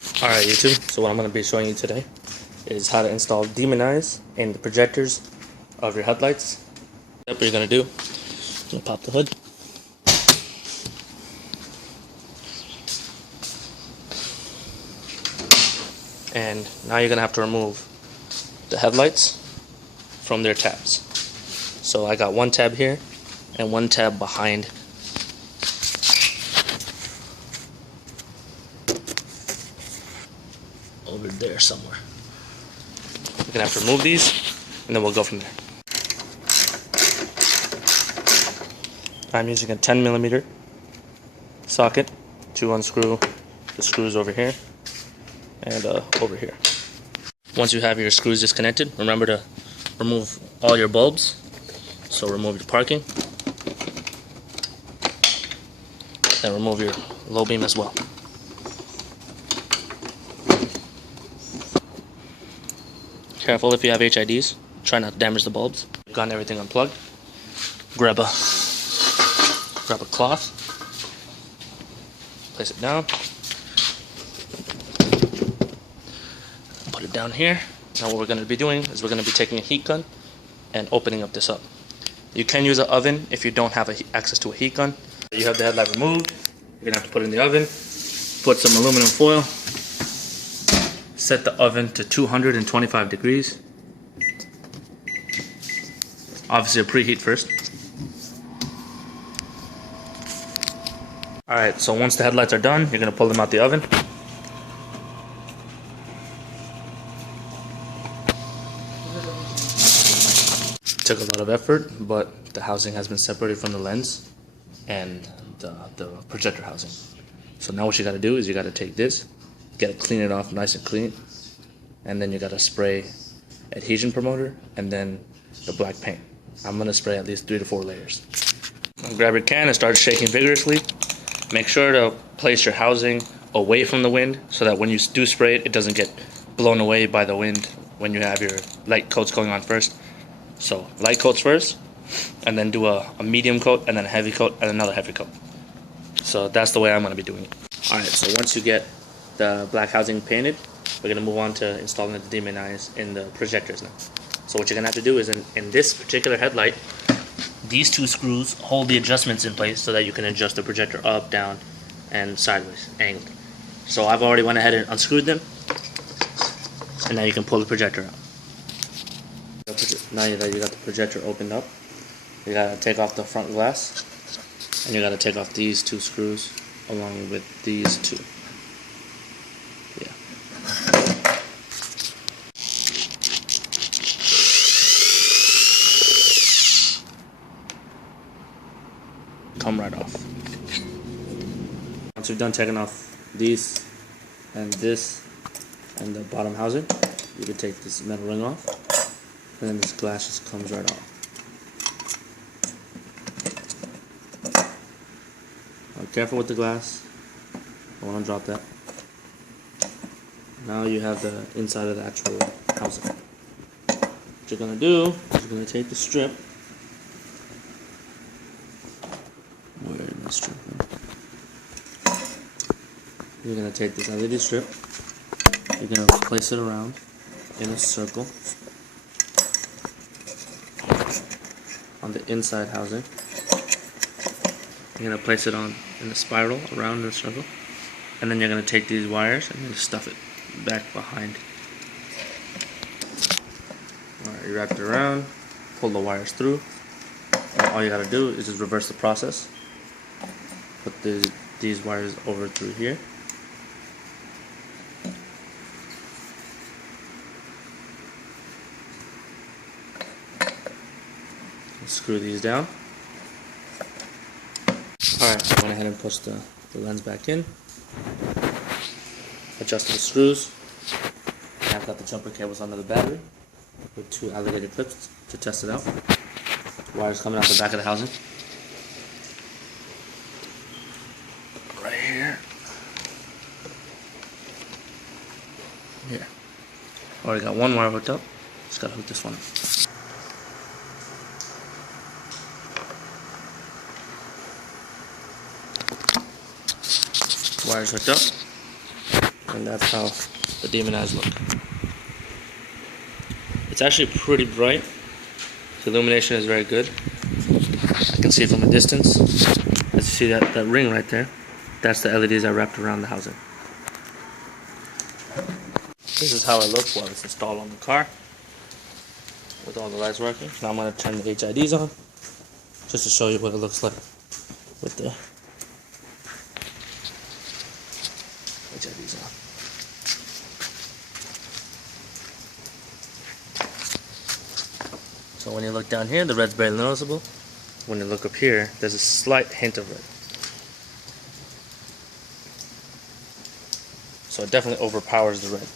Alright YouTube, so what I'm going to be showing you today is how to install demonize in the projectors of your headlights. What you're going to do, you'll pop the hood. And now you're going to have to remove the headlights from their tabs. So I got one tab here and one tab behind over there somewhere. You're gonna have to remove these and then we'll go from there. I'm using a 10mm socket to unscrew the screws over here and over here. Once you have your screws disconnected, remember to remove all your bulbs. So remove your parking, then remove your low beam as well. Careful if you have HIDs, try not to damage the bulbs. You've gotten everything unplugged. Grab a cloth, place it down, put it down here. Now what we're going to be doing is we're going to be taking a heat gun and opening up this up. You can use an oven if you don't have access to a heat gun. You have the headlight removed, you're going to have to put it in the oven, put some aluminum foil, set the oven to 225 degrees. Obviously preheat first. Alright, so once the headlights are done, you're going to pull them out the oven. Took a lot of effort, but the housing has been separated from the lens and the projector housing. So now what you got to do is you got to take this, got to clean it off nice and clean, and then you got to spray adhesion promoter and then the black paint. I'm going to spray at least 3 to 4 layers. Grab your can and start shaking vigorously. Make sure to place your housing away from the wind so that when you do spray it, it doesn't get blown away by the wind when you have your light coats going on first. So light coats first, and then do a medium coat, and then a heavy coat, and another heavy coat. So that's the way I'm going to be doing it. Alright, so once you get the black housing painted, we're going to move on to installing the demonize in the projectors now. So what you're going to have to do is in this particular headlight, these 2 screws hold the adjustments in place so that you can adjust the projector up, down, and sideways, angled. So I've already went ahead and unscrewed them, and now you can pull the projector out. Now that you got the projector opened up, you got to take off the front glass, and you got to take off these 2 screws along with these 2. Yeah. Come right off. Once you've done taking off these and this and the bottom housing, you can take this metal ring off, and then this glass just comes right off. Now, careful with the glass, don't want to drop that. Now you have the inside of the actual housing. What you're going to do is you're going to take the strip. Where is my strip? You're going to take this LED strip, you're going to place it around in a circle on the inside housing. You're going to place it on in a spiral around the circle, and then you're going to take these wires and stuff it back behind. Alright, you wrap it around, pull the wires through. Now all you got to do is just reverse the process. Put these wires over through here. Screw these down. Alright, I went ahead and pushed the lens back in. Adjusted the screws. And I've got the jumper cables under the battery with 2 alligator clips to test it out. Wires coming out the back of the housing. Right here. Here. Already got one wire hooked up. Just gotta hook this one up. Wires hooked up. And that's how the demon eyes look. It's actually pretty bright. The illumination is very good. I can see it from a distance. As you see that ring right there, that's the LEDs I wrapped around the housing. This is how it looks while it's installed on the car with all the lights working. Now I'm going to turn the HIDs on just to show you what it looks like with the HIDs on. So when you look down here, the red's barely noticeable. When you look up here, there's a slight hint of red. So it definitely overpowers the red.